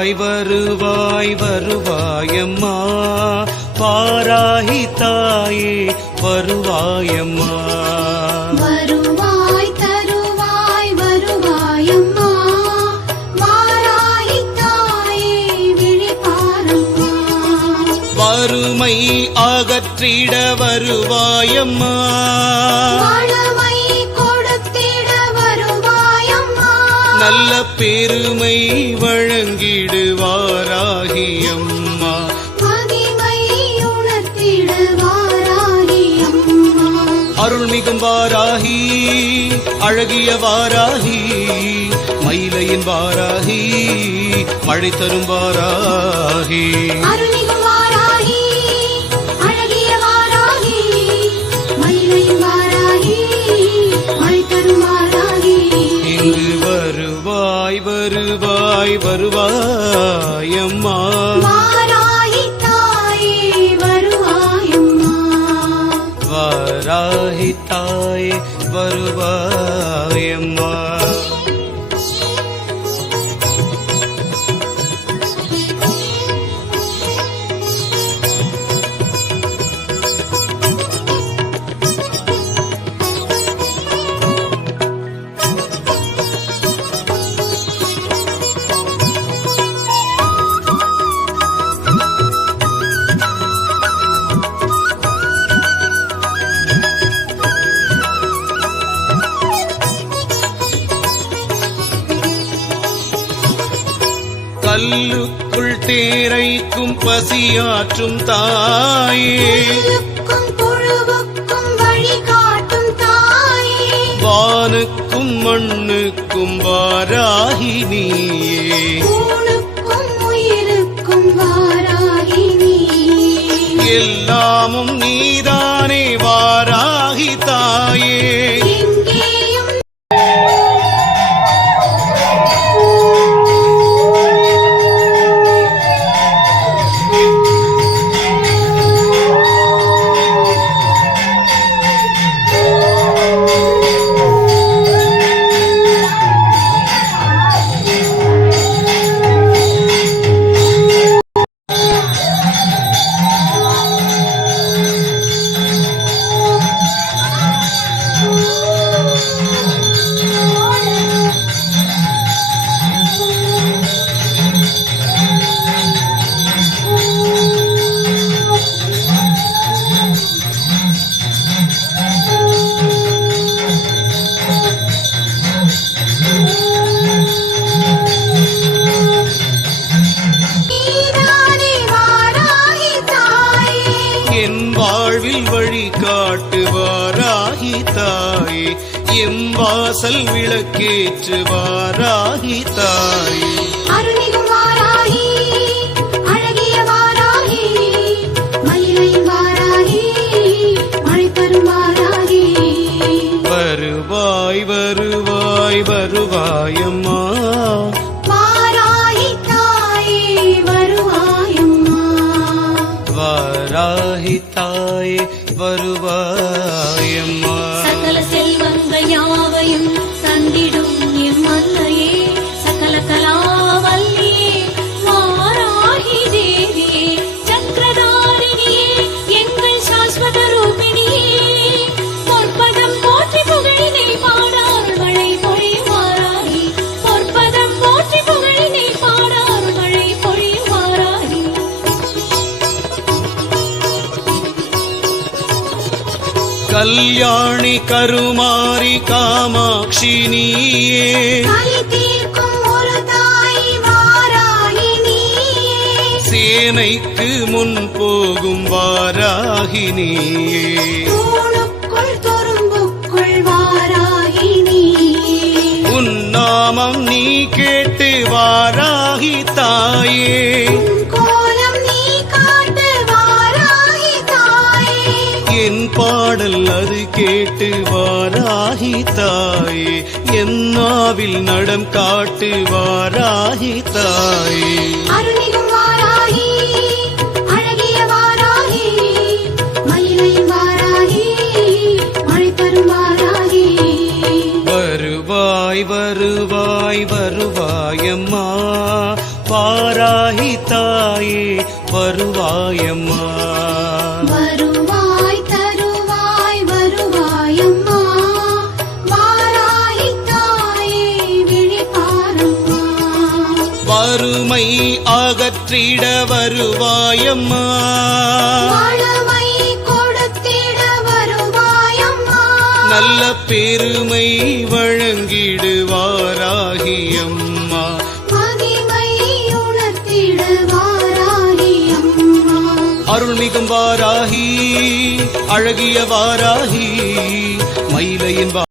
வருவாய் வருவாய் வருவாயம்மா பாராகி தாயே வருவாயம்மா வருவாய் தருவாய் வருவாயம்மா வாராகி தாயே விழிப்பாரம்மா வறுமை அகற்றிட வருவாயம்மா நல்ல பெருமை வழங்கிடுவாராகியம்மா அருள்மிகும் வாராகி அழகிய வாராகி மயிலையின் வாராகி மழை தரும் வாராகி. அருள்மிகும் வாராகி அழகிய வாராகி வருவாயம்மா கல்லுக்குள் தேரைக்கும் பசியாற்றும் தாயே. வானுக்கும் மண்ணுக்கும் வாராகி நீயே. ஊனுக்கும் உயிருக்கும் வாராகி நீயே. எல்லாமும் நீதானே வாராகி தாயே. காட்டுவாராகி தாயே எம் வாசல் விளக்கேற்று வாராகி தாயே. வாராகி வாராகி வாராகி வாராகி. வருவாய் வருவாய் வருவாயம்மா வாராகி கல்யாணி கருமாரி காமாட்சி நீயே சேனைக்கு முன் போகும் வாராகி நீயே தூணுக்குள் துரும்புக்குள் வாராகி நீயே உன் நாமம் நீ கேட்டு வாராகி தாயே என் நாவில் நடம் காட்டு வாராகி தாயே வருவாய் வருவாய் வருவாயம்மா வாராகி தாயே வருவாயம்மா வருவாய் வறுமை அகற்றிட வருவாயம்மா. நல்ல பெருமை வழங்கிடுவாராகி அம்மா மகிமை உணர்த்திட வாராகி அம்மா அருள்மிகும் வாராகி அழகிய வாராகி மயிலையின்